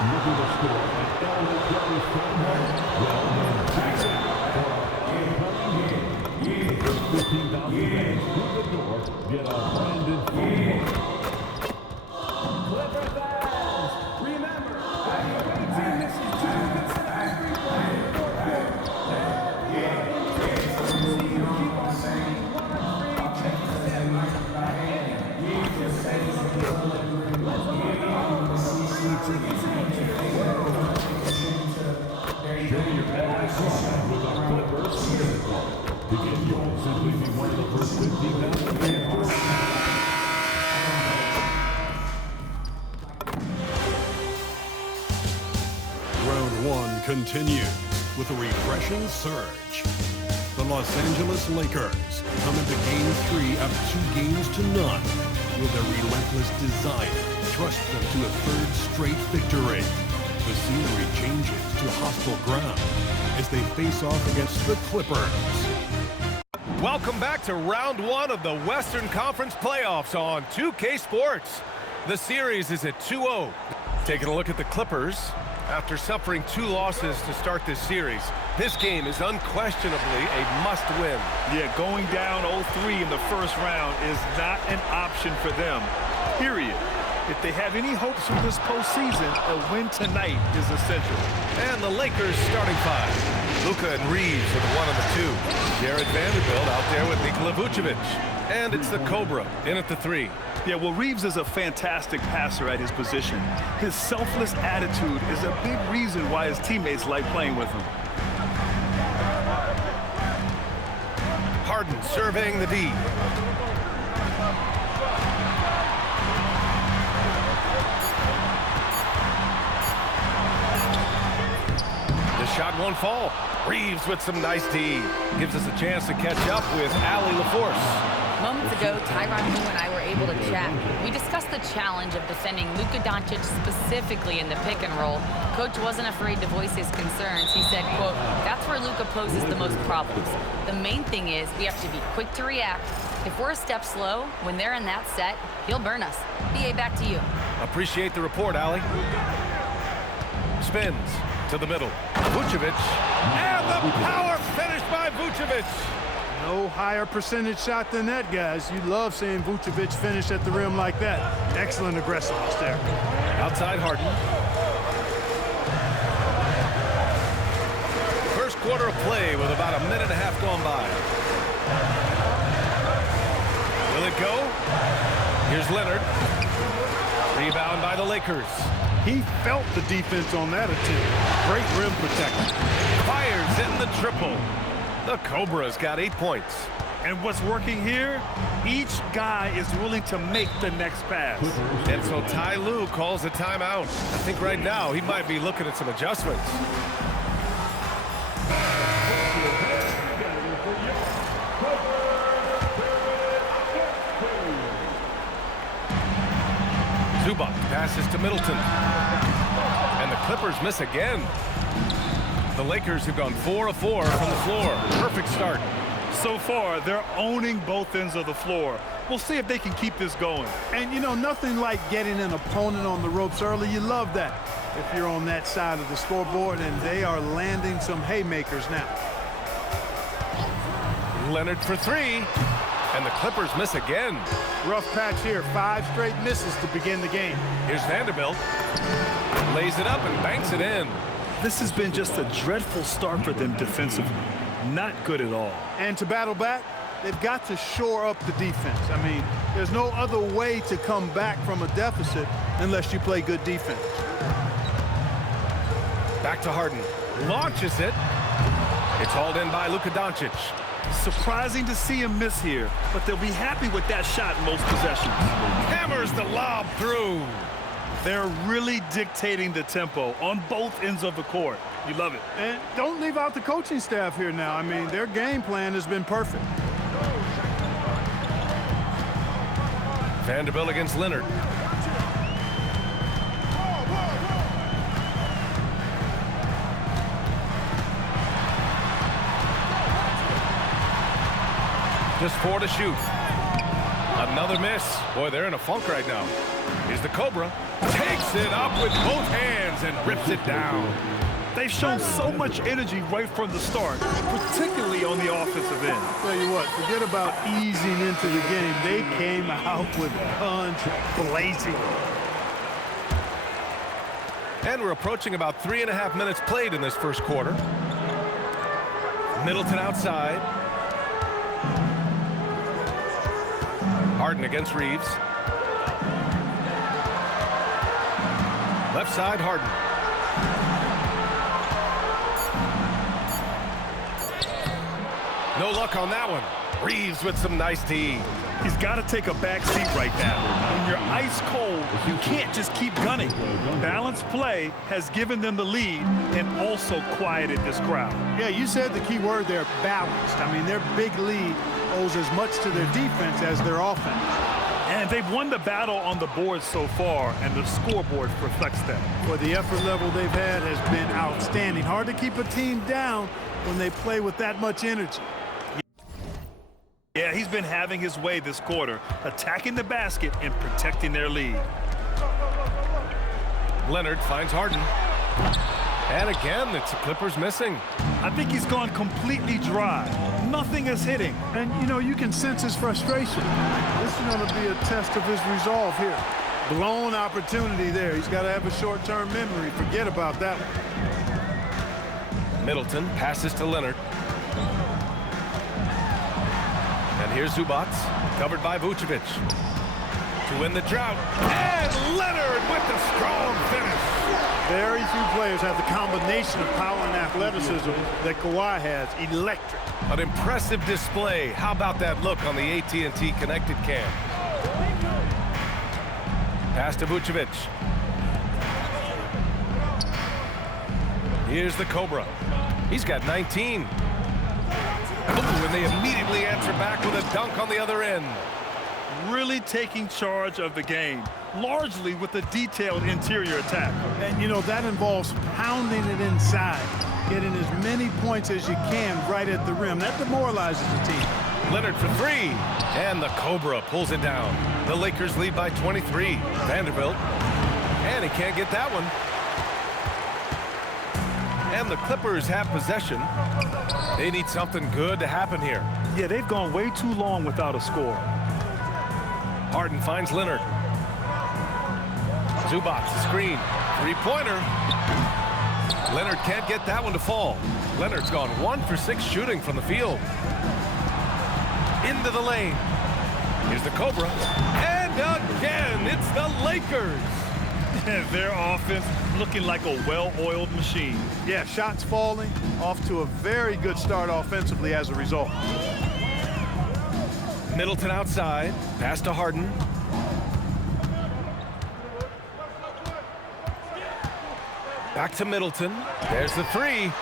Looking to score at LA Clippers fan. Well, that's it for our incoming game. The first 15,000 fans through the door get a branded phone. Clipper fans, remember, when the away team misses two consecutive free throws in the fourth quarter, Share your past contact with our Clippers Spirit Card. To get yours, simply be one of the first 15,000 fans. Round one continues with a refreshing surge. The Los Angeles Lakers come into Game 3 up 2-0. Will their relentless desire thrust them to a third straight victory? The scenery changes to hostile ground as they face off against the Clippers. Welcome back to round one of the Western Conference playoffs on 2K Sports. The series is at 2-0. Taking a look at the Clippers. After suffering 2 losses to start this series, this game is unquestionably a must-win. Yeah, going down 0-3 in the first round is not an option for them, period. If they have any hopes for this postseason, a win tonight is essential. And the Lakers starting 5. Luka and Reeves are the 1 and the 2. Jared Vanderbilt out there with Nikola Vucevic. And it's the Cobra in at the 3. Yeah, well, Reeves is a fantastic passer at his position. His selfless attitude is a big reason why his teammates like playing with him. Harden surveying the D. The shot won't fall. Reeves with some nice D. Gives us a chance to catch up with Allie LaForce. Moments ago, Tyronn Lue and I were able to chat. We discussed the challenge of defending Luka Doncic specifically in the pick and roll. Coach wasn't afraid to voice his concerns. He said, quote, "That's where Luka poses the most problems. The main thing is we have to be quick to react. If we're a step slow, when they're in that set, he'll burn us." BA, back to you. Appreciate the report, Allie. Spins to the middle. Vucevic. And the power finish by Vucevic. No higher percentage shot than that, guys. You love seeing Vucevic finish at the rim like that. Excellent aggressiveness there. Outside Harden. First quarter of play with about a minute and a half gone by. Will it go? Here's Leonard. Rebound by the Lakers. He felt the defense on that attempt. Great rim protection. Fires in the triple. The Cobras got 8 points. And what's working here? Each guy is willing to make the next pass. And so Ty Lue calls a timeout. I think right now he might be looking at some adjustments. Zubac passes to Middleton. And the Clippers miss again. The Lakers have gone 4 of 4 from the floor. Perfect start. So far, they're owning both ends of the floor. We'll see if they can keep this going. And, you know, nothing like getting an opponent on the ropes early. You love that if you're on that side of the scoreboard, and they are landing some haymakers now. Leonard for 3. And the Clippers miss again. Rough patch here. 5 straight misses to begin the game. Here's Vanderbilt. Lays it up and banks it in. This has been just a dreadful start for them defensively. Not good at all. And to battle back, they've got to shore up the defense. I mean, there's no other way to come back from a deficit unless you play good defense. Back to Harden. Launches it. It's hauled in by Luka Doncic. Surprising to see him miss here, but they'll be happy with that shot in most possessions. Hammers the lob through. They're really dictating the tempo on both ends of the court. You love it. And don't leave out the coaching staff here now. I mean, their game plan has been perfect. Vanderbilt against Leonard. Just 4 to shoot. Another miss. Boy, they're in a funk right now. Here's the Cobra. Takes Picks it up with both hands and rips it down. They've shown so much energy right from the start, particularly on the offensive end. Tell you what, forget about easing into the game. They came out with guns blazing. And we're approaching about 3.5 minutes played in this first quarter. Middleton outside. Harden against Reeves. Left side, Harden. No luck on that one. Reeves with some nice D. He's got to take a back seat right now. When you're ice cold, you can't just keep gunning. Balanced play has given them the lead and also quieted this crowd. Yeah, you said the key word there, balanced. I mean, their big lead owes as much to their defense as their offense. And they've won the battle on the board so far, and the scoreboard reflects that. Well, the effort level they've had has been outstanding. Hard to keep a team down when they play with that much energy. Yeah, he's been having his way this quarter, attacking the basket and protecting their lead. Leonard finds Harden. And again, it's the Clippers missing. I think he's gone completely dry. Nothing is hitting. And, you know, you can sense his frustration. This is going to be a test of his resolve here. Blown opportunity there. He's got to have a short-term memory. Forget about that one. Middleton passes to Leonard. And here's Zubac, covered by Vucevic. To win the drought. And Leonard with the strong finish. Very few players have the combination of power and athleticism that Kawhi has. Electric. An impressive display. How about that look on the AT&T connected cam? Pass to Vucevic. Here's the Cobra. He's got 19. Ooh, and they immediately answer back with a dunk on the other end. Really taking charge of the game, largely with a detailed interior attack. And, you know, that involves pounding it inside, getting as many points as you can right at the rim. That demoralizes the team. Leonard for three. And the Cobra pulls it down. The Lakers lead by 23. Vanderbilt. And he can't get that one. And the Clippers have possession. They need something good to happen here. Yeah, they've gone way too long without a score. Harden finds Leonard. Zubac, screen. Three-pointer. Leonard can't get that one to fall. Leonard's gone 1 for 6 shooting from the field. Into the lane. Here's the Cobra. And again, it's the Lakers. Their offense looking like a well-oiled machine. Yeah, shots falling, off to a very good start offensively as a result. Middleton outside. Pass to Harden. Back to Middleton. There's the three.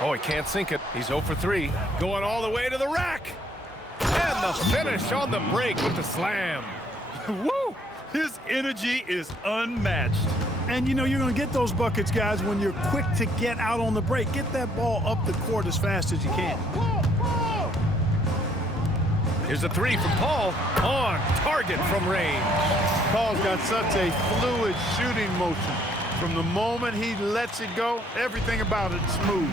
Oh, he can't sink it. He's 0 for 3. Going all the way to the rack. And the finish on the break with the slam. Woo! His energy is unmatched. And, you know, you're going to get those buckets, guys, when you're quick to get out on the break. Get that ball up the court as fast as you can. Here's a three from Paul. On target from range. Paul's got such a fluid shooting motion. From the moment he lets it go, everything about it's smooth.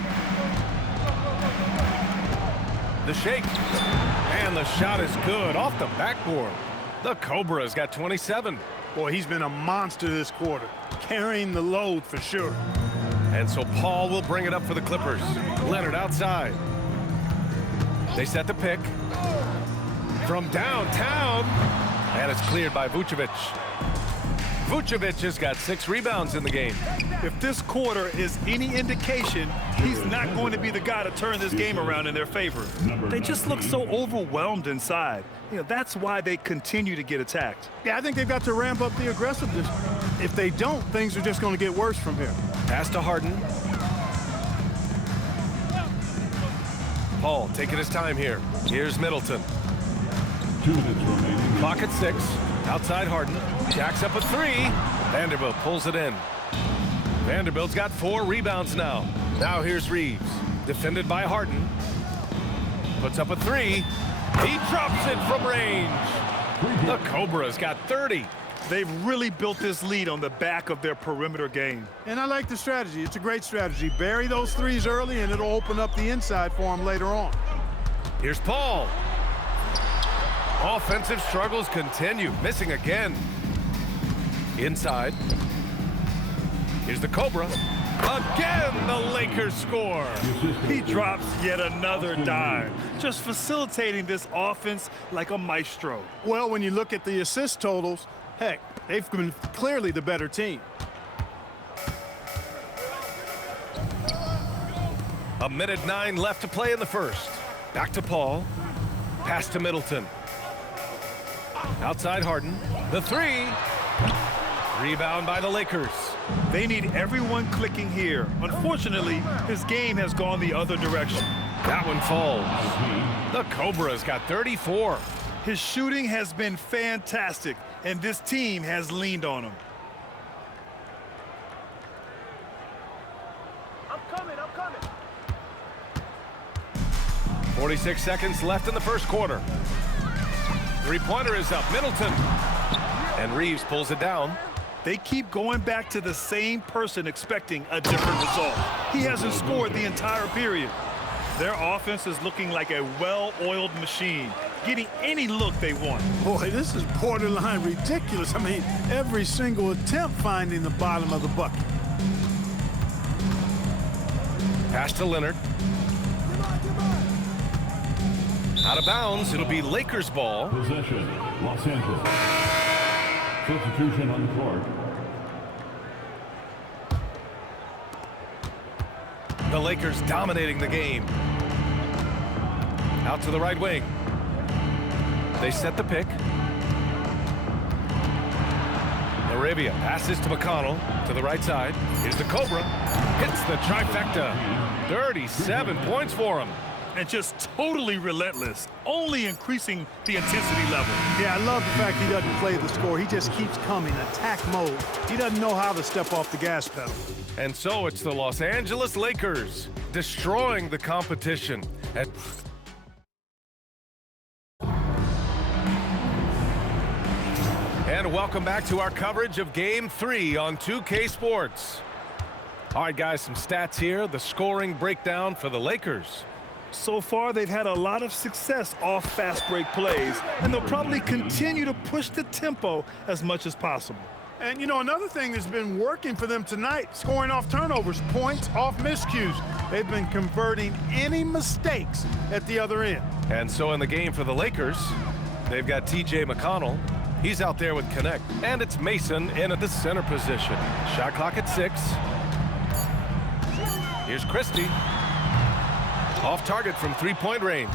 The shake. And the shot is good off the backboard. The Cobra's got 27. Boy, he's been a monster this quarter, carrying the load for sure. And so Paul will bring it up for the Clippers. Leonard outside. They set the pick. From downtown. And it's cleared by Vucevic. Vucevic has got 6 rebounds in the game. If this quarter is any indication, he's not going to be the guy to turn this game around in their favor. They just look so overwhelmed inside. You know, that's why they continue to get attacked. Yeah, I think they've got to ramp up the aggressiveness. If they don't, things are just going to get worse from here. Pass to Harden. Paul taking his time here. Here's Middleton. 2 minutes remaining. Clock at 6. Outside Harden. Jacks up a 3. Vanderbilt pulls it in. Vanderbilt's got 4 rebounds now. Now here's Reeves. Defended by Harden. Puts up a 3. He drops it from range. The Cobra's got 30. They've really built this lead on the back of their perimeter game. And I like the strategy. It's a great strategy. Bury those threes early, and it'll open up the inside for them later on. Here's Paul. Offensive struggles continue, missing again. Inside. Here's the Cobra. Again, the Lakers score. He drops yet another dime, just facilitating this offense like a maestro. Well, when you look at the assist totals, heck, they've been clearly the better team. A minute 9 left to play in the first. Back to Paul. Pass to Middleton. Outside Harden. The three. Rebound by the Lakers. They need everyone clicking here. Unfortunately, his game has gone the other direction. That one falls. The Cobra's got 34. His shooting has been fantastic, and this team has leaned on him. I'm coming. 46 seconds left in the first quarter. Three-pointer is up. Middleton. And Reeves pulls it down. They keep going back to the same person expecting a different result. He hasn't scored the entire period. Their offense is looking like a well-oiled machine, getting any look they want. Boy, this is borderline ridiculous. I mean, every single attempt finding the bottom of the bucket. Pass to Leonard. Out of bounds. It'll be Lakers ball. Possession, Los Angeles. Substitution on the court. The Lakers dominating the game. Out to the right wing. They set the pick. Arabia passes to McConnell to the right side. Here's the Cobra. Hits the trifecta. 37 points for him. And just totally relentless, only increasing the intensity level. Yeah, I love the fact he doesn't play the score. He just keeps coming, attack mode. He doesn't know how to step off the gas pedal. And so it's the Los Angeles Lakers destroying the competition. And welcome back to our coverage of Game 3 on 2K Sports. All right, guys, some stats here. The scoring breakdown for the Lakers. So far, they've had a lot of success off fast break plays, and they'll probably continue to push the tempo as much as possible. And, you know, another thing that's been working for them tonight, scoring off turnovers, points off miscues. They've been converting any mistakes at the other end. And so in the game for the Lakers, they've got TJ McConnell. He's out there with Connect. And it's Mason in at the center position. Shot clock at 6. Here's Christie. Off target from three-point range.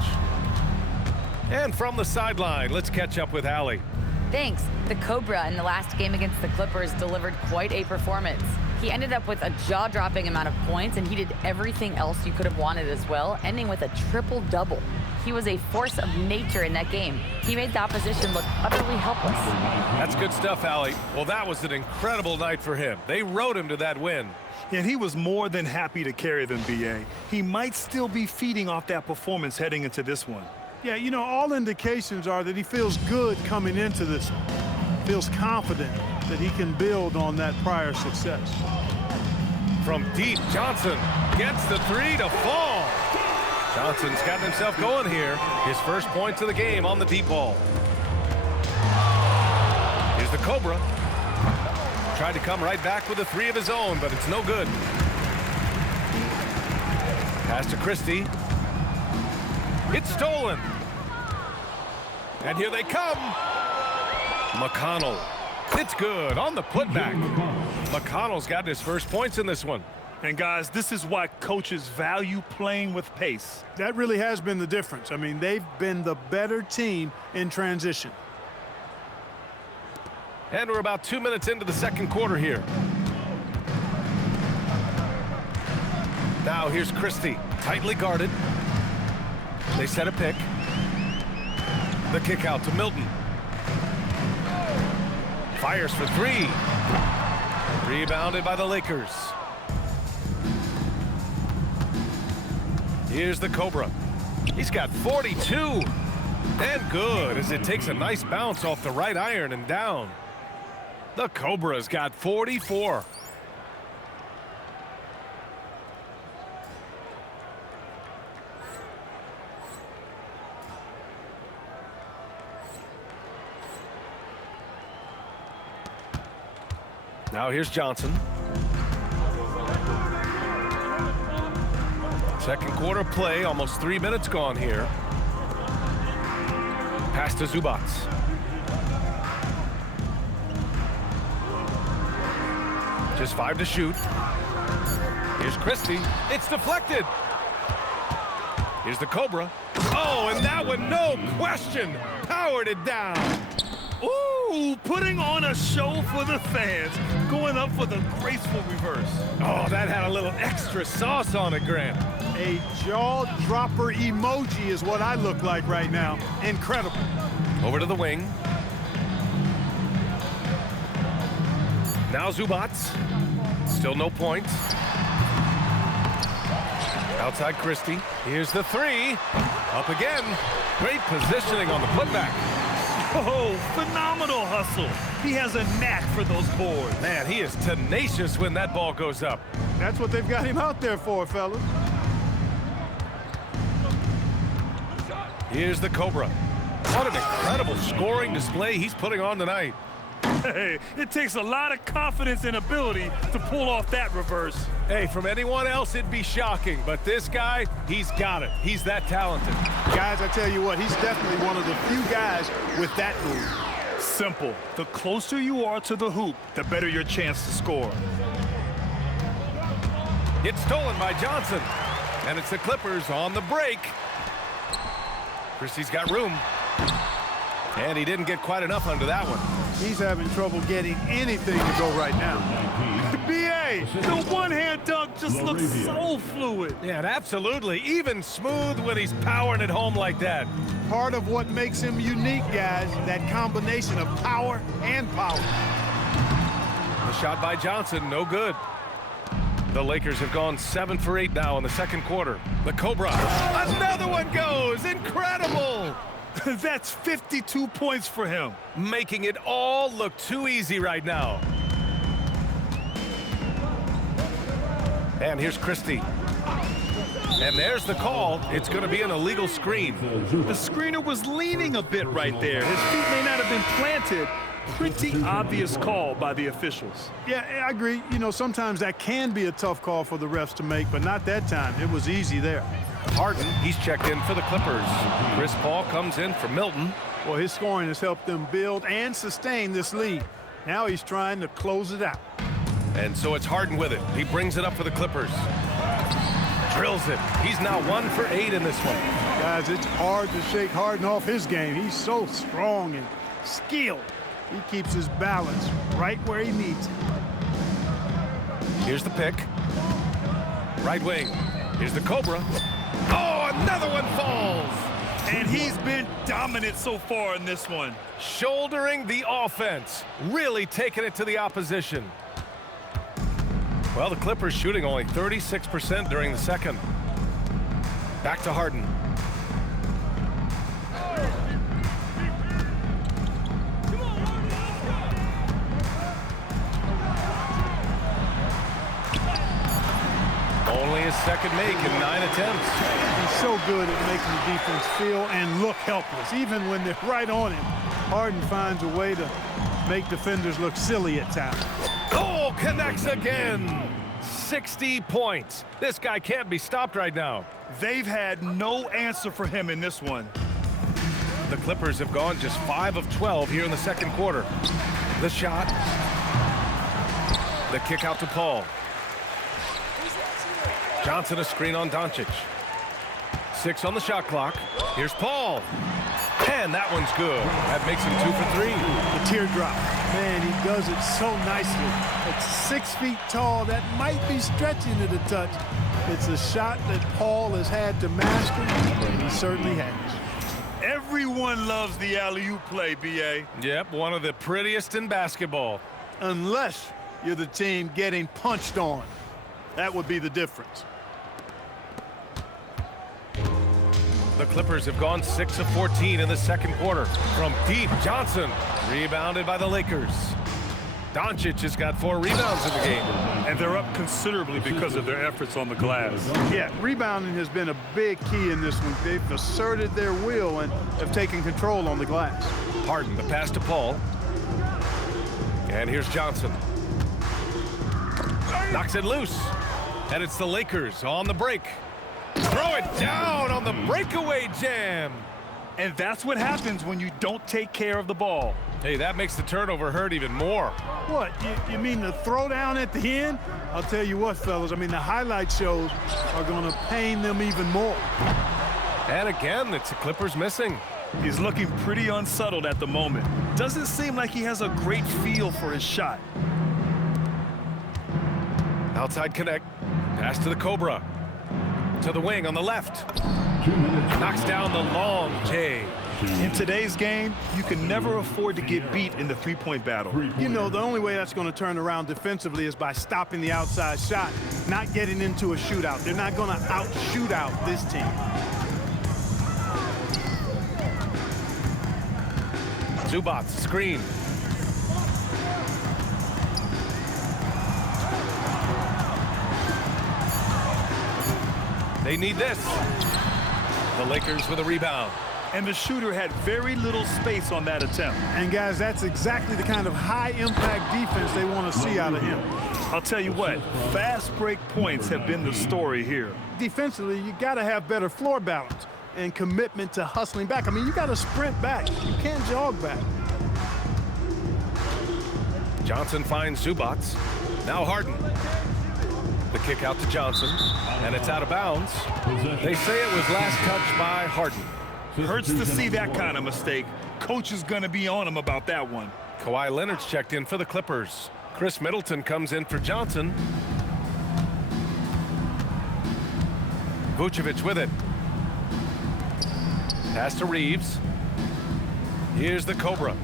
And from the sideline, let's catch up with Allie. Thanks. The Cobra in the last game against the Clippers delivered quite a performance. He ended up with a jaw-dropping amount of points, and he did everything else you could have wanted as well, ending with a triple-double. He was a force of nature in that game. He made the opposition look utterly helpless. That's good stuff, Allie. Well, that was an incredible night for him. They rode him to that win. And he was more than happy to carry them, B.A. He might still be feeding off that performance heading into this one. Yeah, you know, all indications are that he feels good coming into this one. Feels confident that he can build on that prior success. From deep, Johnson gets the three to fall. Johnson's gotten himself going here. His first points of the game on the deep ball. Here's the Cobra. Tried to come right back with a three of his own, but it's no good. Pass to Christie. It's stolen. And here they come. McConnell. It's good on the putback. McConnell's gotten his first points in this one. And guys, this is why coaches value playing with pace. That really has been the difference. I mean, they've been the better team in transition. And we're about 2 minutes into the second quarter here. Now here's Christie, tightly guarded. They set a pick. The kick out to Milton. Fires for three. Rebounded by the Lakers. Here's the Cobra. He's got 42. And good as it takes a nice bounce off the right iron and down. The Cobras got 44. Now here's Johnson. Second quarter play, almost 3 minutes gone here. Pass to Zubac. Just 5 to shoot. Here's Christie. It's deflected. Here's the Cobra. Oh, and that one, no question, powered it down. Ooh, putting on a show for the fans. Going up for the graceful reverse. Oh, that had a little extra sauce on it, Grant. A jaw-dropper emoji is what I look like right now. Incredible. Over to the wing. Now Zubac. Still no points. Outside Christie. Here's the three. Up again. Great positioning on the putback. Oh, phenomenal hustle. He has a knack for those boards. Man, he is tenacious when that ball goes up. That's what they've got him out there for, fellas. Here's the Cobra. What an incredible scoring display he's putting on tonight. Hey, it takes a lot of confidence and ability to pull off that reverse. Hey, from anyone else, it'd be shocking. But this guy, he's got it. He's that talented. Guys, I tell you what, he's definitely one of the few guys with that move. Simple. The closer you are to the hoop, the better your chance to score. It's stolen by Johnson. And it's the Clippers on the break. Christie's got room. And he didn't get quite enough under that one. He's having trouble getting anything to go right now. B.A., the one-hand dunk just looks so fluid. Yeah, and absolutely. Even smooth when he's powering it home like that. Part of what makes him unique, guys, that combination of power and power. The shot by Johnson, no good. The Lakers have gone 7 for 8 now in the second quarter. The Cobra, another one goes, incredible! That's 52 points for him. Making it all look too easy right now. And here's Christie. And there's the call. It's going to be an illegal screen. The screener was leaning a bit right there. His feet may not have been planted. Pretty obvious call by the officials. Yeah, I agree. You know, sometimes that can be a tough call for the refs to make, but not that time. It was easy there. Harden, he's checked in for the Clippers. Chris Paul comes in for Milton. Well, his scoring has helped them build and sustain this lead. Now he's trying to close it out. And so it's Harden with it. He brings it up for the Clippers. Drills it. He's now 1 for 8 in this one. Guys, it's hard to shake Harden off his game. He's so strong and skilled. He keeps his balance right where he needs it. Here's the pick. Right wing. Here's the Cobra. Oh, another one falls. And he's been dominant so far in this one. Shouldering the offense. Really taking it to the opposition. Well, the Clippers shooting only 36% during the second. Back to Harden. Only his second make in 9 attempts. He's so good at making the defense feel and look helpless. Even when they're right on him, Harden finds a way to make defenders look silly at times. Oh, connects again. 60 points. This guy can't be stopped right now. They've had no answer for him in this one. The Clippers have gone just 5 of 12 here in the second quarter. The shot. The kick out to Paul. Johnson a screen on Doncic. 6 on the shot clock. Here's Paul. And that one's good. That makes him 2 for 3. The teardrop. Man, he does it so nicely. At 6 feet tall, that might be stretching it a touch. It's a shot that Paul has had to master, and he certainly has. Everyone loves the alley-oop play, B.A. Yep, one of the prettiest in basketball. Unless you're the team getting punched on. That would be the difference. The Clippers have gone 6 of 14 in the second quarter. From deep, Johnson. Rebounded by the Lakers. Doncic has got 4 rebounds in the game. And they're up considerably because of their efforts on the glass. Yeah, rebounding has been a big key in this one. They've asserted their will and have taken control on the glass. Harden, the pass to Paul. And here's Johnson. Knocks it loose. And it's the Lakers on the break. Throw it down on the breakaway jam. And that's what happens when you don't take care of the ball. Hey, that makes the turnover hurt even more. What, you mean the throwdown at the end? I'll tell you what, fellas, I mean, the highlight shows are going to pain them even more. And again, it's the Clippers missing. He's looking pretty unsettled at the moment. Doesn't seem like he has a great feel for his shot. Outside connect. Pass to the Cobra. To the wing on the left. Knocks down the long J. In today's game, you can never afford to get beat in the three-point battle. You know, the only way that's going to turn around defensively is by stopping the outside shot, not getting into a shootout. They're not going to out-shoot out this team. Zubac, screen. They need this. The Lakers with a rebound. And the shooter had very little space on that attempt. And, guys, that's exactly the kind of high-impact defense they want to see out of him. I'll tell you what, fast break points have been the story here. Defensively, you got to have better floor balance and commitment to hustling back. I mean, you got to sprint back. You can't jog back. Johnson finds Zubac. Now Harden. The kick out to Johnson, and it's out of bounds. They say it was last touched by Harden. Hurts to see that kind of mistake. Coach is going to be on him about that one. Kawhi Leonard's checked in for the Clippers. Chris Middleton comes in for Johnson. Vucevic with it. Pass to Reeves. Here's the Cobra.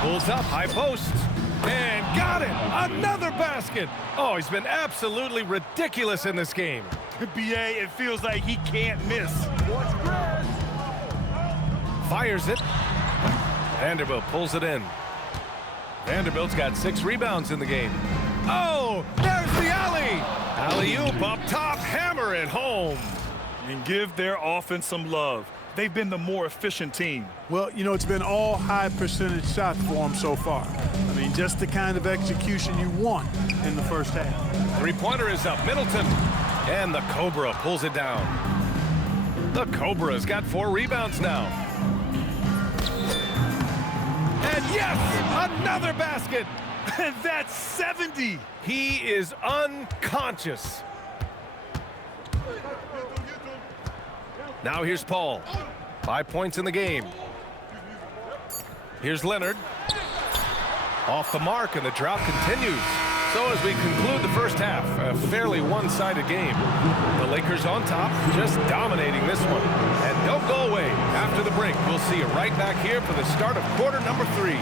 Pulls up, high post. And got it! Another basket! Oh, he's been absolutely ridiculous in this game. BA, it feels like he can't miss. Fires it. Vanderbilt pulls it in. Vanderbilt's got 6 rebounds in the game. Oh, there's the alley! Alley-oop up top, hammer it home. And give their offense some love. They've been the more efficient team. Well, you know, it's been all high percentage shots for them so far. I mean, just the kind of execution you want in the first half. Three-pointer is up, Middleton. And the Cobra pulls it down. The Cobra's got 4 rebounds now. And yes, another basket. And that's 70. He is unconscious. Now here's Paul. 5 points in the game. Here's Leonard. Off the mark, and the drought continues. So as we conclude the first half, a fairly one-sided game. The Lakers on top, just dominating this one. And don't go away. After the break, we'll see you right back here for the start of quarter number 3.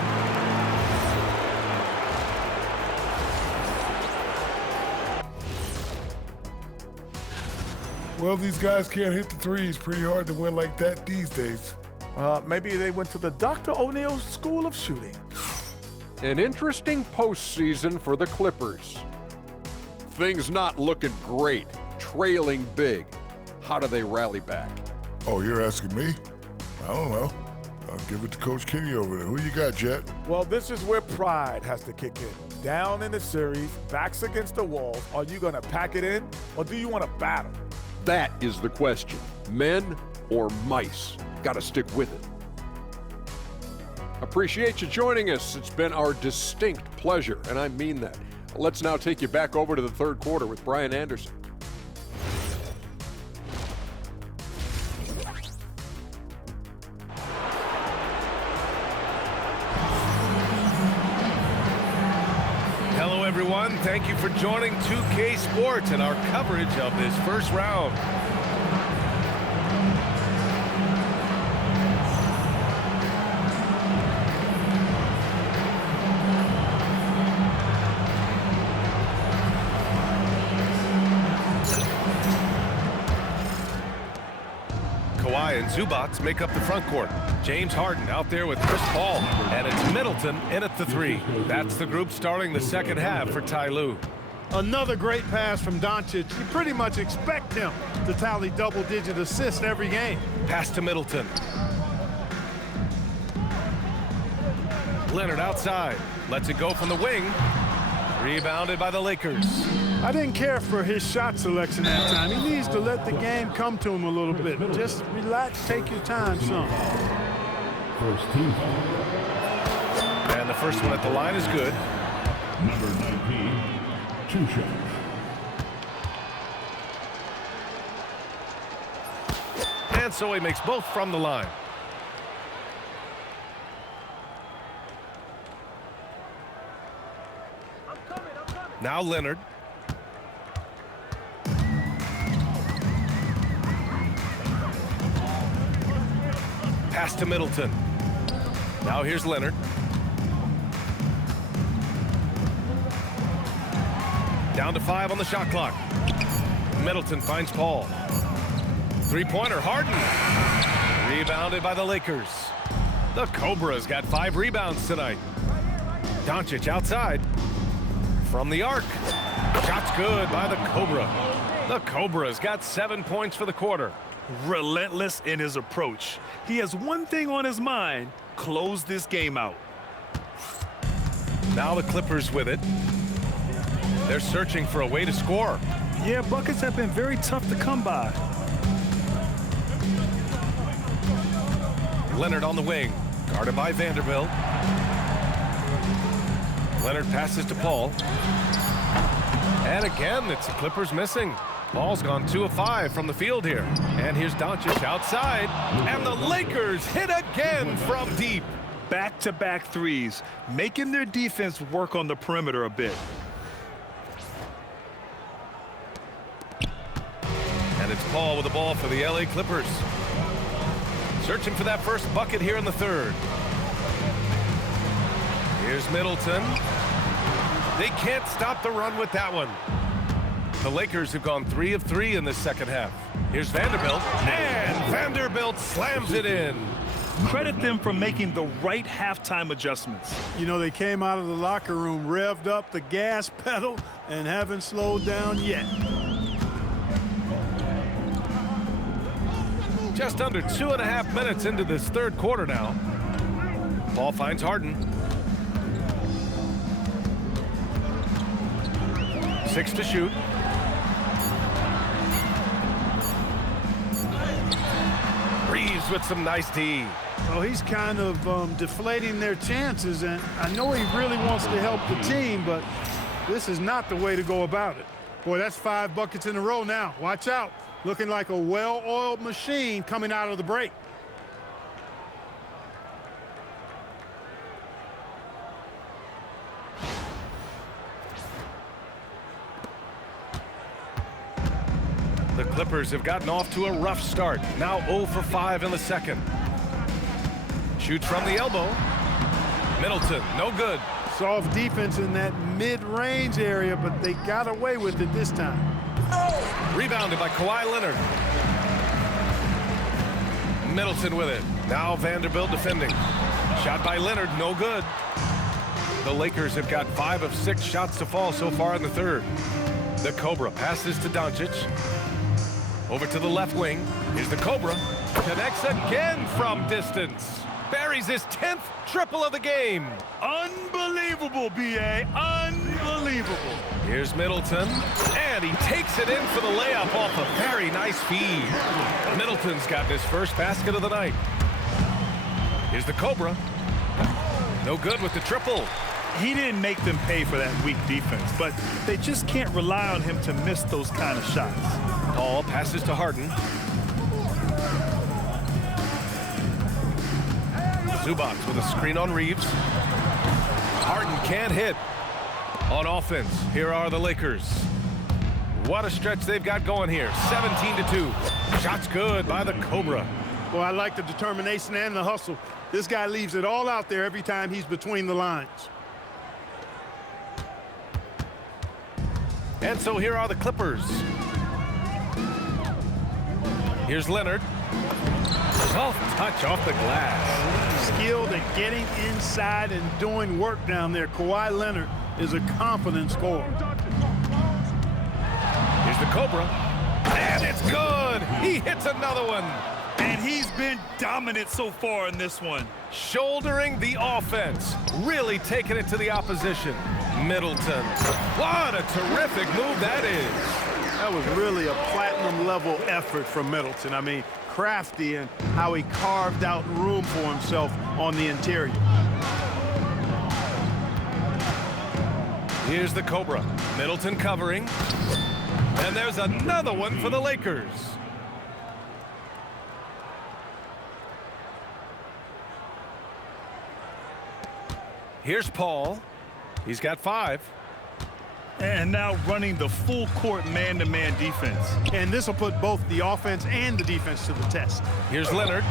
Well, these guys can't hit the threes. Pretty hard to win like that these days. Maybe they went to the Dr. O'Neil School of Shooting. An interesting postseason for the Clippers. Things not looking great, trailing big. How do they rally back? Oh, you're asking me? I don't know. I'll give it to Coach Kenny over there. Who you got, Jet? Well, this is where pride has to kick in. Down in the series, backs against the walls. Are you going to pack it in, or do you want to battle? That is the question. Men or mice? Got to stick with it. Appreciate you joining us. It's been our distinct pleasure, and I mean that. Let's now take you back over to the third quarter with Brian Anderson. Hello, everyone. Thank you for joining 2K Sports and our coverage of this first round. Kawhi and Zubac make up the front court. James Harden out there with Chris Paul. And it's Middleton in at the 3. That's the group starting the second half for Ty Lue. Another great pass from Doncic. You pretty much expect him to tally double-digit assists every game. Pass to Middleton. Leonard outside. Lets it go from the wing. Rebounded by the Lakers. I didn't care for his shot selection that time. He needs to let the game come to him a little bit. Just relax, take your time, son. First team. And the first one at the line is good. Number 19, 2 shots. And so he makes both from the line. Now Leonard. Pass to Middleton. Now here's Leonard. Down to 5 on the shot clock. Middleton finds Paul. Three-pointer, Harden. Rebounded by the Lakers. The Cobras got 5 rebounds tonight. Doncic outside. From the arc. Shot's good by the Cobra. The Cobras got 7 points for the quarter. Relentless in his approach. He has one thing on his mind: close this game out. Now the Clippers with it. They're searching for a way to score. Yeah, buckets have been very tough to come by. Leonard on the wing, guarded by Vanderbilt. Leonard passes to Paul. And again, it's the Clippers missing. Paul's gone 2 of 5 from the field here. And here's Doncic outside. And the Lakers hit again from deep. Back-to-back threes, making their defense work on the perimeter a bit. And it's Paul with the ball for the LA Clippers. Searching for that first bucket here in the third. Here's Middleton. They can't stop the run with that one. The Lakers have gone 3 of 3 in this second half. Here's Vanderbilt, and Vanderbilt slams it in. Credit them for making the right halftime adjustments. You know, they came out of the locker room, revved up the gas pedal, and haven't slowed down yet. Just under 2.5 minutes into this third quarter now. Ball finds Harden. 6 to shoot. Reeves with some nice D. Well, he's kind of deflating their chances, and I know he really wants to help the team, but this is not the way to go about it. Boy, that's 5 buckets in a row now. Watch out. Looking like a well-oiled machine coming out of the break. The Clippers have gotten off to a rough start. Now 0 for 5 in the second. Shoots from the elbow. Middleton, no good. Soft defense in that mid-range area, but they got away with it this time. Rebounded by Kawhi Leonard. Middleton with it. Now Vanderbilt defending. Shot by Leonard, no good. The Lakers have got 5 of 6 shots to fall so far in the third. The Cobra passes to Doncic. Over to the left wing. Here's the Cobra. Connects again from distance. Buries his 10th triple of the game. Unbelievable, B.A. Unbelievable. Here's Middleton. And he takes it in for the layup off a very nice feed. Middleton's gotten his first basket of the night. Here's the Cobra. No good with the triple. He didn't make them pay for that weak defense, but they just can't rely on him to miss those kind of shots. Paul passes to Harden. Zubac with a screen on Reeves. Harden can't hit. On offense, here are the Lakers. What a stretch they've got going here. 17-2. Shots good by the Cobra. Well, I like the determination and the hustle. This guy leaves it all out there every time he's between the lines. And so here are the Clippers. Here's Leonard. Soft touch off the glass. Skilled at getting inside and doing work down there. Kawhi Leonard is a confident scorer. Here's the Cobra. And it's good. He hits another one. And he's been dominant so far in this one. Shouldering the offense. Really taking it to the opposition. Middleton. What a terrific move that is. That was really a platinum-level effort from Middleton. I mean, crafty in how he carved out room for himself on the interior. Here's the Cobra. Middleton covering. And there's another one for the Lakers. Here's Paul. He's got 5. And now running the full court man-to-man defense. And this will put both the offense and the defense to the test. Here's Leonard.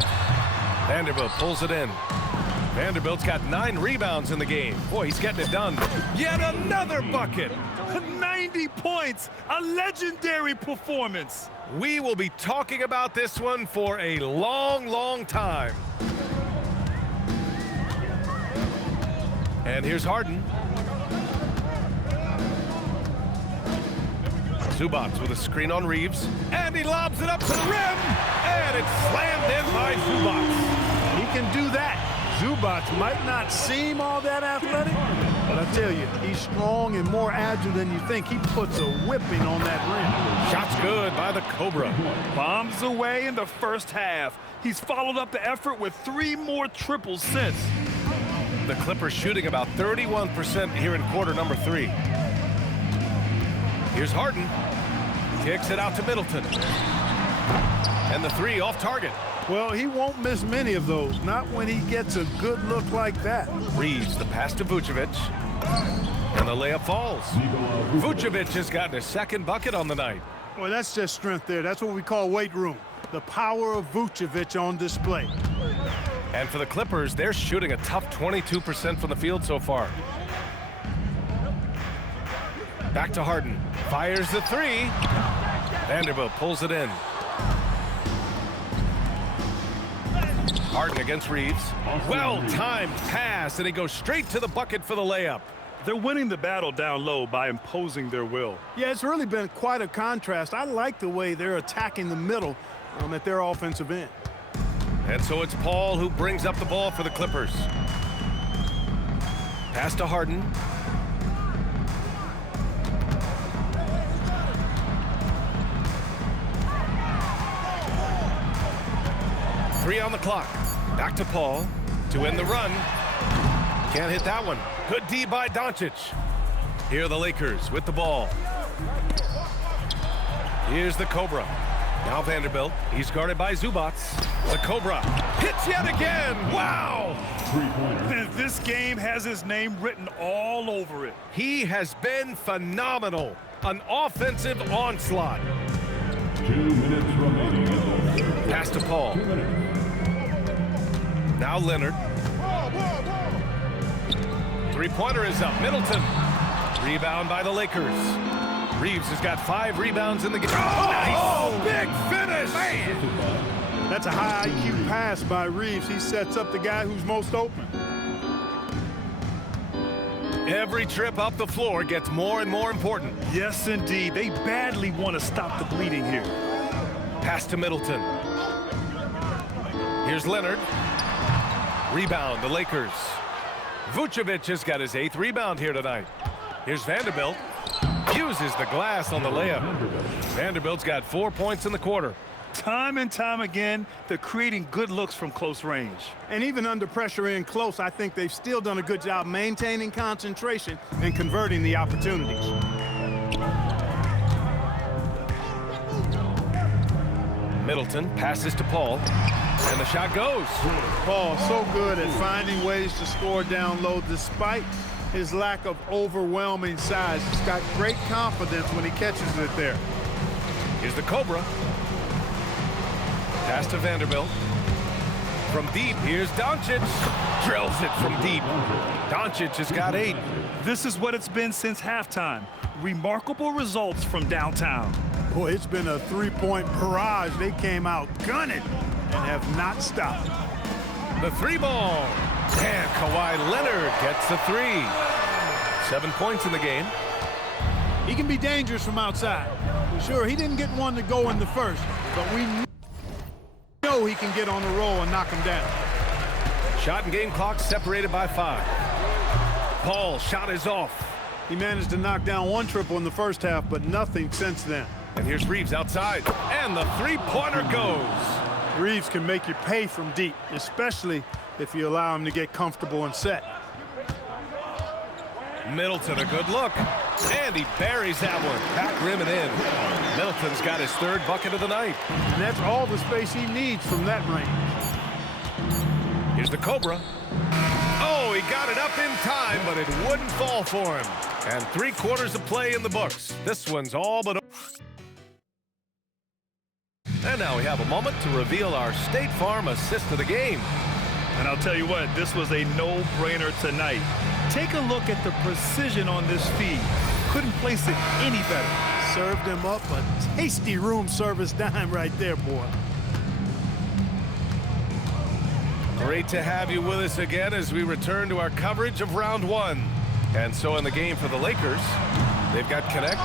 Vanderbilt pulls it in. Vanderbilt's got 9 rebounds in the game. Boy, he's getting it done. Yet another bucket. 90 points. A legendary performance. We will be talking about this one for a long, long time. And here's Harden. Zubac with a screen on Reeves. And he lobs it up to the rim. And it's slammed in by Zubac. He can do that. Zubac might not seem all that athletic, but I tell you, he's strong and more agile than you think. He puts a whipping on that rim. Shot's good by the Cobra. Bombs away in the first half. He's followed up the effort with 3 more triples since. The Clippers shooting about 31% here in quarter number 3. Here's Harden. Kicks it out to Middleton. And the 3 off target. Well, he won't miss many of those, not when he gets a good look like that. Reeves, the pass to Vucevic. And the layup falls. Vucevic has gotten his 2nd bucket on the night. Well, that's just strength there. That's what we call weight room. The power of Vucevic on display. And for the Clippers, they're shooting a tough 22% from the field so far. Back to Harden. Fires the 3. Vanderbilt pulls it in. Harden against Reeves. Well-timed pass, and he goes straight to the bucket for the layup. They're winning the battle down low by imposing their will. Yeah, it's really been quite a contrast. I like the way they're attacking the middle at their offensive end. And so it's Paul who brings up the ball for the Clippers. Pass to Harden. Three on the clock. Back to Paul to end the run. Can't hit that one. Good D by Doncic. Here are the Lakers with the ball. Here's the Cobra. Now Vanderbilt. He's guarded by Zubac. The Cobra hits yet again. Wow! This game has his name written all over it. He has been phenomenal. An offensive onslaught. 2 minutes remaining. Pass to Paul. Now Leonard. Three-pointer is up. Middleton. Rebound by the Lakers. Reeves has got 5 rebounds in the game. Oh, nice! Oh, big finish! Man. That's a high IQ pass by Reeves. He sets up the guy who's most open. Every trip up the floor gets more and more important. Yes, indeed. They badly want to stop the bleeding here. Pass to Middleton. Here's Leonard. Rebound, the Lakers. Vucevic has got his 8th rebound here tonight. Here's Vanderbilt. Uses the glass on the layup. Vanderbilt's got 4 points in the quarter. Time and time again, they're creating good looks from close range. And even under pressure in close, I think they've still done a good job maintaining concentration and converting the opportunities. Middleton passes to Paul, and the shot goes. Paul so good at finding ways to score down low despite his lack of overwhelming size. He's got great confidence when he catches it there. Here's the Cobra. Pass to Vanderbilt. From deep, here's Doncic. Drills it from deep. Doncic has got 8. This is what it's been since halftime. Remarkable results from downtown. Boy, it's been a 3-point barrage. They came out gunning. and have not stopped. The three ball. And Kawhi Leonard gets the three. 7 points in the game. He can be dangerous from outside. Sure, he didn't get one to go in the first, but we know he can get on the roll and knock him down. Shot and game clock separated by 5. Paul shot is off. He managed to knock down one triple in the first half, but nothing since then. And here's Reeves outside. And the three-pointer goes. Reeves can make you pay from deep, especially if you allow him to get comfortable and set. Middleton, a good look. And he buries that one. Back rim and in. Middleton's got his 3rd bucket of the night. And that's all the space he needs from that range. Here's the Cobra. Oh, he got it up in time, but it wouldn't fall for him. And 3/4 of play in the books. This one's all but... And now we have a moment to reveal our State Farm assist of the game. And I'll tell you what, this was a no-brainer tonight. Take a look at the precision on this feed. Couldn't place it any better. Served him up a tasty room service dime right there, boy. Great to have you with us again as we return to our coverage of round 1. And so in the game for the Lakers, they've got Connect.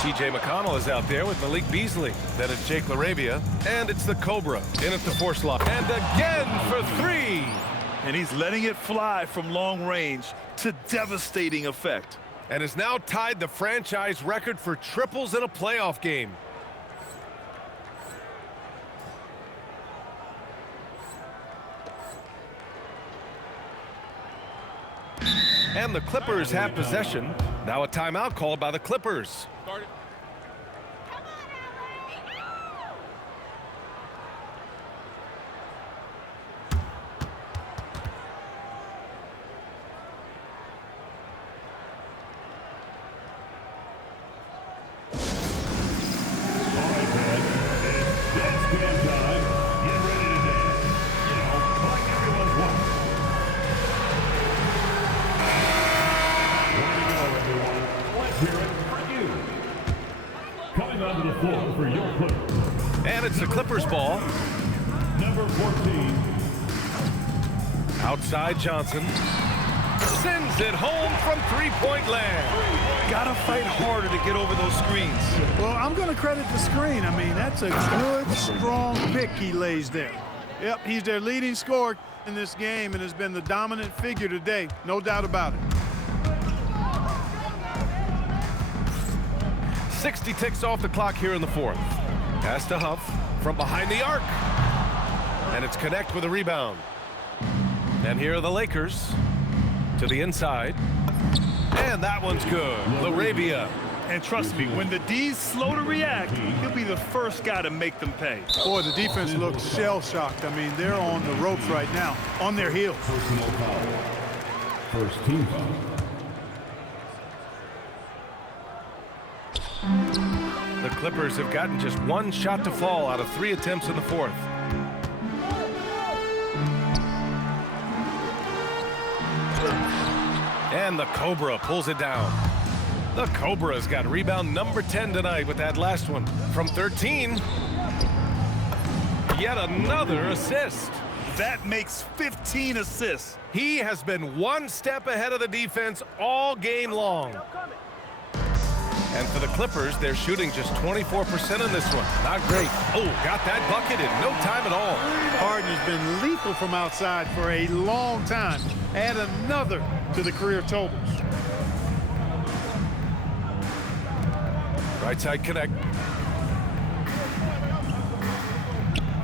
TJ McConnell is out there with Malik Beasley. Then it's Jake LaRavia. And it's the Cobra in at the force lock. And again for 3. And he's letting it fly from long range to devastating effect. And has now tied the franchise record for triples in a playoff game. And the Clippers have possession. Now a timeout called by the Clippers. And it's the Clippers ball. Number 14. Outside Johnson. Sends it home from 3-point land. Gotta fight harder to get over those screens. Well, I'm going to credit the screen. I mean, that's a good, strong pick he lays there. Yep, he's their leading scorer in this game and has been the dominant figure today. No doubt about it. 60 ticks off the clock here in the 4th. Pass to Huff from behind the arc. And it's Connect with a rebound. And here are the Lakers to the inside. And that one's good. LaRavia. And trust me, when the D's slow to react, he'll be the first guy to make them pay. Boy, the defense looks shell-shocked. I mean, they're on the ropes right now, on their heels. Personal foul. First team foul. The Clippers have gotten just 1 shot to fall out of 3 attempts in the 4th. And the Cobra pulls it down. The Cobra's got rebound number 10 tonight with that last one. From 13, yet another assist. That makes 15 assists. He has been 1 step ahead of the defense all game long. And for the Clippers, they're shooting just 24% in this one. Not great. Oh, got that bucket in no time at all. Harden has been lethal from outside for a long time. Add another to the career totals. Right side Connect.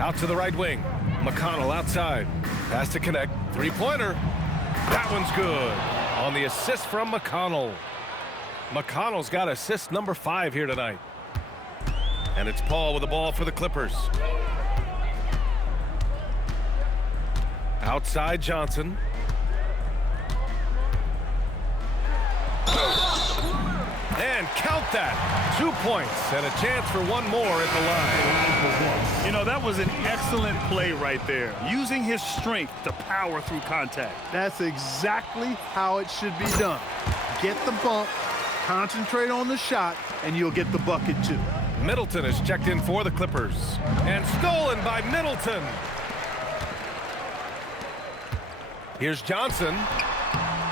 Out to the right wing. McConnell outside. Pass to Connect. 3-pointer. That one's good. On the assist from McConnell. McConnell's got assist number 5 here tonight. And it's Paul with the ball for the Clippers. Outside Johnson. And count that. 2 points and a chance for 1 more at the line. You know, that was an excellent play right there. Using his strength to power through contact. That's exactly how it should be done. Get the bump, concentrate on the shot, and you'll get the bucket too. Middleton is checked in for the Clippers. And stolen by Middleton. Here's Johnson.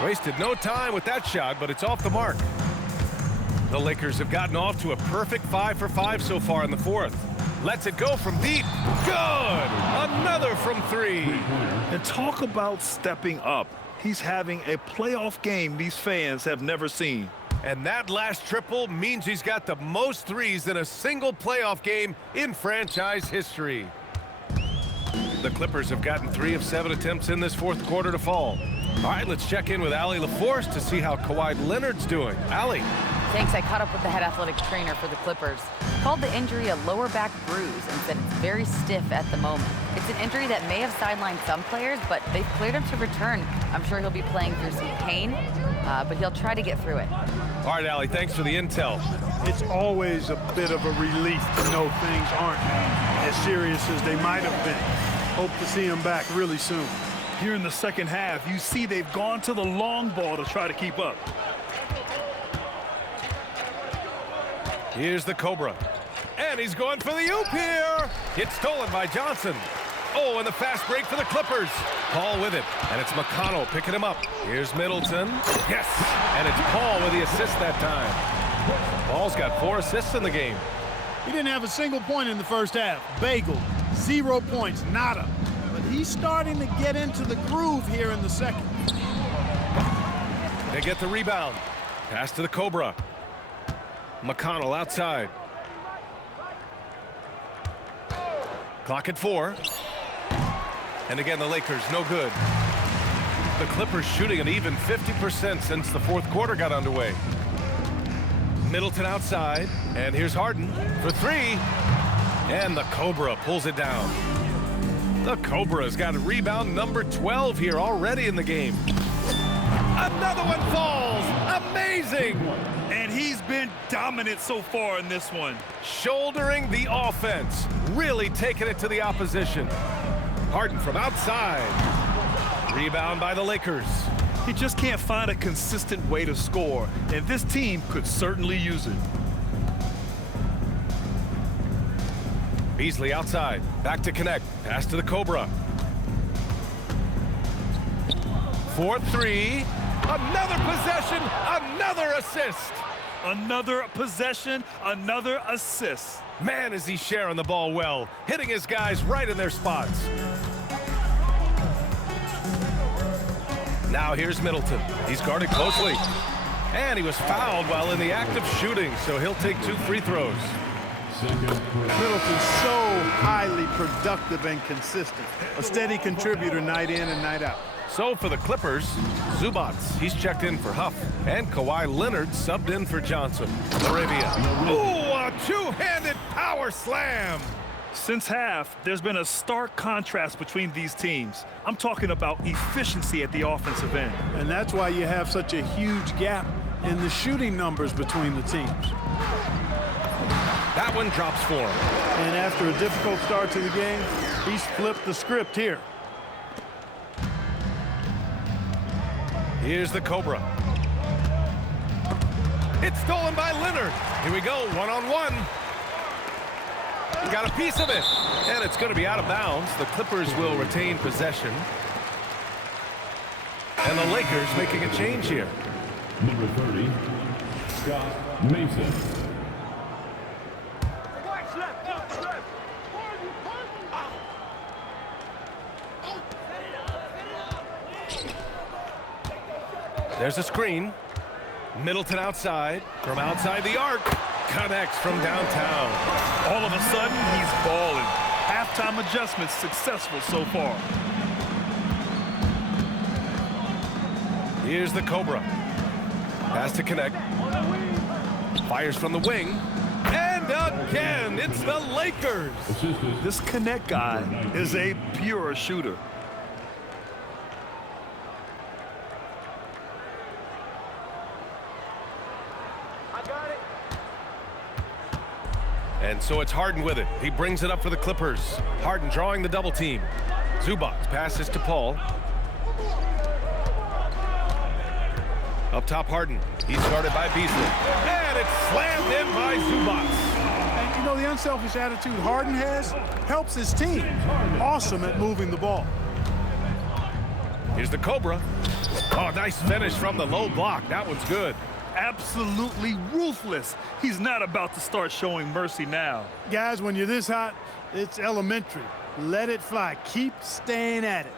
Wasted no time with that shot, but it's off the mark. The Lakers have gotten off to a perfect 5 for 5 so far in the fourth. Lets it go from deep. Good! Another from 3. And talk about stepping up. He's having a playoff game these fans have never seen. And that last triple means he's got the most threes in a single playoff game in franchise history. The Clippers have gotten 3 of 7 attempts in this fourth quarter to fall. All right, let's check in with Allie LaForce to see how Kawhi Leonard's doing. Allie. Thanks. I caught up with the head athletic trainer for the Clippers. Called the injury a lower back bruise and said it's very stiff at the moment. It's an injury that may have sidelined some players, but they've cleared him to return. I'm sure he'll be playing through some pain, but he'll try to get through it. All right, Allie, thanks for the intel. It's always a bit of a relief to know things aren't as serious as they might have been. Hope to see him back really soon. Here in the second half, you see they've gone to the long ball to try to keep up. Here's the Cobra. And he's going for the oop here. It's stolen by Johnson. Oh, and the fast break for the Clippers. Paul with it. And it's McConnell picking him up. Here's Middleton. Yes. And it's Paul with the assist that time. Paul's got 4 assists in the game. He didn't have a single point in the first half. Bagel, 0 points, nada. But he's starting to get into the groove here in the second. They get the rebound. Pass to the Cobra. McConnell outside. Clock at 4. And again, the Lakers, no good. The Clippers shooting an even 50% since the fourth quarter got underway. Middleton outside. And here's Harden for 3. And the Cobra pulls it down. The Cobra's got a rebound number 12 here already in the game. Another one falls. Amazing. And he's been dominant so far in this one. Shouldering the offense. Really taking it to the opposition. Harden from outside. Rebound by the Lakers. He just can't find a consistent way to score, and this team could certainly use it. Beasley outside. Back to connect. Pass to the Cobra. 4-3. Another possession. Another assist. Another possession. Another assist. Man, is he sharing the ball well. Hitting his guys right in their spots. Now here's Middleton. He's guarded closely. And he was fouled while in the act of shooting, so he'll take 2 free throws. Middleton's so highly productive and consistent. A steady contributor night in and night out. So for the Clippers, Zubac, he's checked in for Huff. And Kawhi Leonard subbed in for Johnson. Arabia. Ooh, a two-handed power slam. Since half, there's been a stark contrast between these teams. I'm talking about efficiency at the offensive end. And that's why you have such a huge gap in the shooting numbers between the teams. That one drops for him. And after a difficult start to the game, he's flipped the script here. Here's the Cobra. It's stolen by Leonard. Here we go, one-on-one. Got a piece of it. And it's going to be out of bounds. The Clippers will retain possession. And the Lakers making a change here. Number 30, Scott Mason. There's a screen. Middleton outside. From outside the arc. Connects from downtown. All of a sudden, he's balling. Halftime adjustments successful so far. Here's the Cobra. Pass to connect. Fires from the wing. And again, it's the Lakers. This connect guy is a pure shooter. And so it's Harden with it. He brings it up for the Clippers. Harden drawing the double team. Zubac passes to Paul. Up top, Harden. He's guarded by Beasley. And it's slammed in by Zubac. And you know, the unselfish attitude Harden has helps his team. Awesome at moving the ball. Here's the Cobra. Oh, nice finish from the low block. That one's good. Absolutely ruthless. He's not about to start showing mercy now. Guys, when you're this hot, it's elementary. Let it fly. Keep staying at it.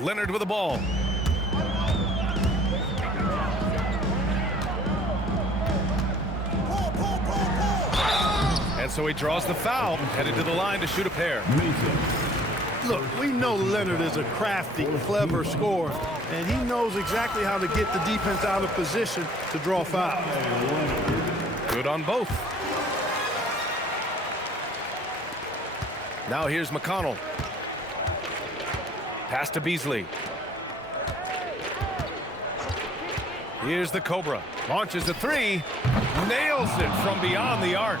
Leonard with the ball. And so he draws the foul, headed to the line to shoot a pair. Look, we know Leonard is a crafty, clever scorer, and he knows exactly how to get the defense out of position to draw foul. Good on both. Now here's McConnell. Pass to Beasley. Here's the Cobra. Launches a three. Nails it from beyond the arc.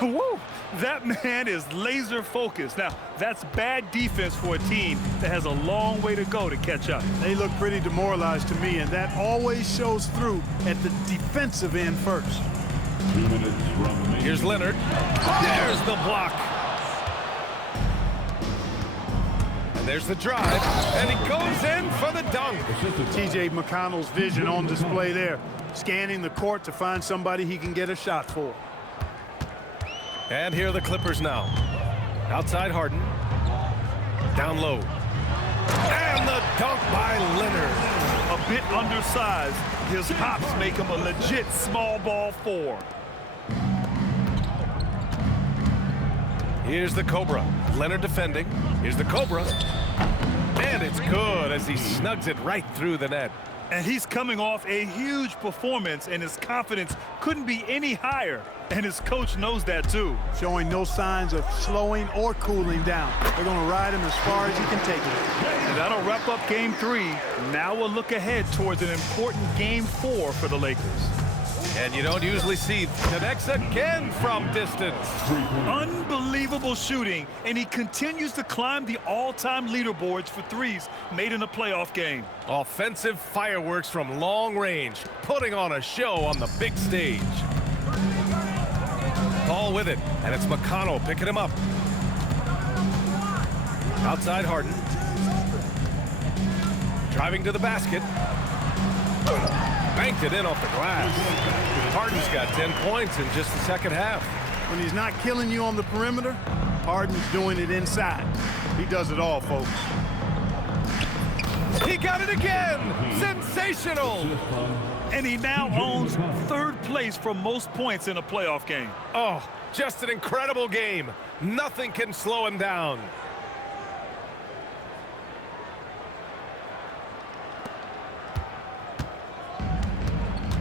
Woo! That man is laser focused. Now, that's bad defense for a team that has a long way to go to catch up. They look pretty demoralized to me, and that always shows through at the defensive end first. 2 minutes remaining. Here's Leonard. There's the block. And there's the drive. And he goes in for the dunk. T.J. McConnell's vision on display there. Scanning the court to find somebody he can get a shot for. And here are the Clippers now. Outside Harden. Down low. And the dunk by Leonard. A bit undersized. His hops make him a legit small ball 4. Here's the Cobra. Leonard defending. Here's the Cobra. And it's good as he snugs it right through the net. And he's coming off a huge performance, and his confidence couldn't be any higher. And his coach knows that too. Showing no signs of slowing or cooling down. They're going to ride him as far as he can take it. And that'll wrap up Game 3. Now we'll look ahead towards an important Game 4 for the Lakers. And you don't usually see connects again from distance. Unbelievable shooting, and he continues to climb the all-time leaderboards for threes made in a playoff game. Offensive fireworks from long range, putting on a show on the big stage. Ball with it, and it's McConnell picking him up. Outside Harden. Driving to the basket. Banked it in off the glass. Harden's got 10 points in just the second half. When he's not killing you on the perimeter, Harden's doing it inside. He does it all, folks. He got it again! Sensational! And he now owns 3rd place for most points in a playoff game. Oh, just an incredible game. Nothing can slow him down.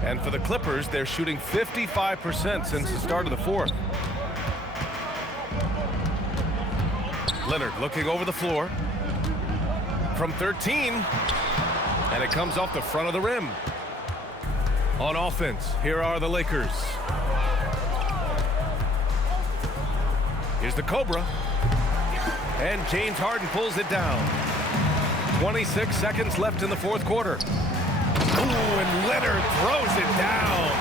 And for the Clippers, they're shooting 55% since the start of the 4th. Leonard looking over the floor. From 13. And it comes off the front of the rim. On offense, here are the Lakers. Here's the Cobra. And James Harden pulls it down. 26 seconds left in the 4th quarter. Ooh, and Leonard throws it down.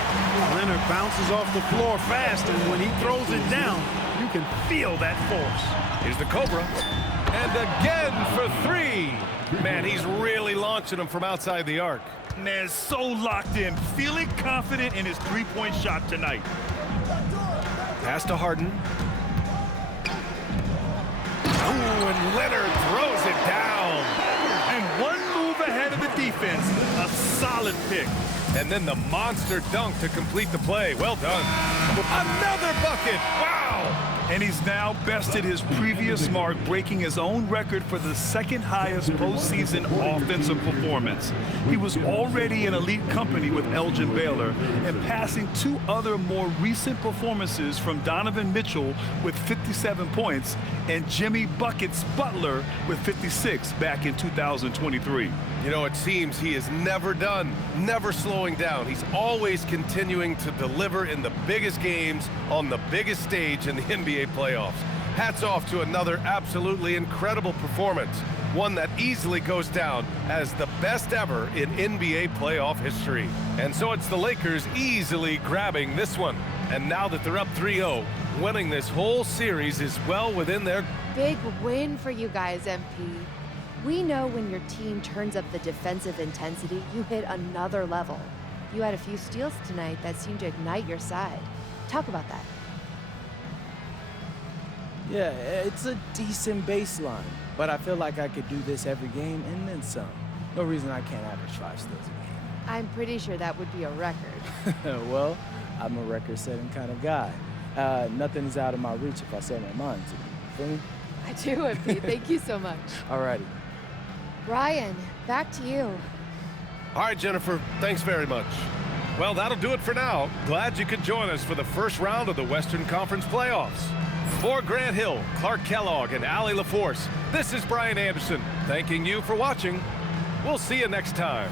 Leonard bounces off the floor fast, and when he throws it down, you can feel that force. Here's the Cobra. And again for 3. Man, he's really launching them from outside the arc. Man, so locked in, feeling confident in his 3-point shot tonight. Pass to Harden. Ooh, and Leonard throws it down. And one move ahead of the defense, a solid pick. And then the monster dunk to complete the play. Well done. Another bucket. Wow. And he's now bested his previous mark, breaking his own record for the 2nd highest postseason offensive performance. He was already in elite company with Elgin Baylor and passing 2 other more recent performances from Donovan Mitchell with 57 points and Jimmy Buckets Butler with 56 back in 2023. You know, it seems he is never done, never slowing down. He's always continuing to deliver in the biggest games on the biggest stage in the NBA playoffs. Hats off to another absolutely incredible performance, one that easily goes down as the best ever in NBA playoff history. And so it's the Lakers easily grabbing this one. And now that they're up 3-0, winning this whole series is well within their big win for you guys, MP. We know when your team turns up the defensive intensity, you hit another level. You had a few steals tonight that seemed to ignite your side. Talk about that. Yeah, it's a decent baseline, but I feel like I could do this every game and then some. No reason I can't average 5 steals a game. I'm pretty sure that would be a record. Well, I'm a record-setting kind of guy. Nothing is out of my reach if I set my mind to it. Feel me? I do, MP. Thank you so much. Alrighty. Ryan, back to you. All right, Jennifer, thanks very much. Well, that'll do it for now. Glad you could join us for the first round of the Western Conference playoffs. For Grant Hill, Clark Kellogg, and Allie LaForce, this is Brian Anderson, thanking you for watching. We'll see you next time.